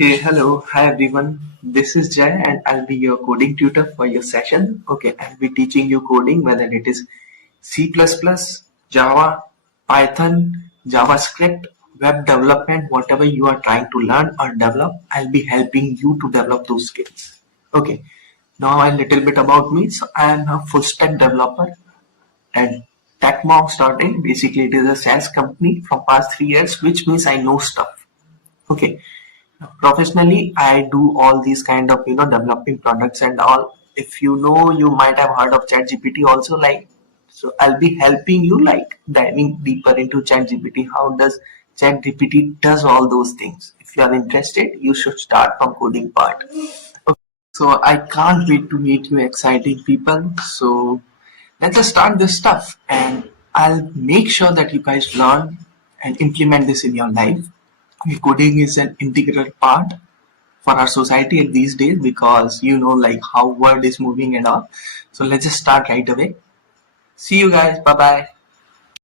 Hey, hello, hi everyone. This is Jay and I'll be your coding tutor for your session. Okay, I'll be teaching you coding whether it is C++, Java, Python, JavaScript, web development, whatever you are trying to learn or develop, I'll be helping you to develop those skills. Okay, now a little bit about me. So I am a full stack developer at techmoms.in. Basically, it is a SaaS company from past 3 years, which means I know stuff. Okay, professionally I do all these kind of developing products and all. If you know, you might have heard of ChatGPT also, like, so I'll be helping you like diving deeper into ChatGPT. How does ChatGPT does all those things? If you are interested, you should start from coding part. Okay. So I can't wait to meet you exciting people. So let's just start this stuff and I'll make sure that you guys learn and implement this in your life. Coding is an integral part for our society these days because like how world is moving and all. So let's just start right away. See you guys. Bye bye.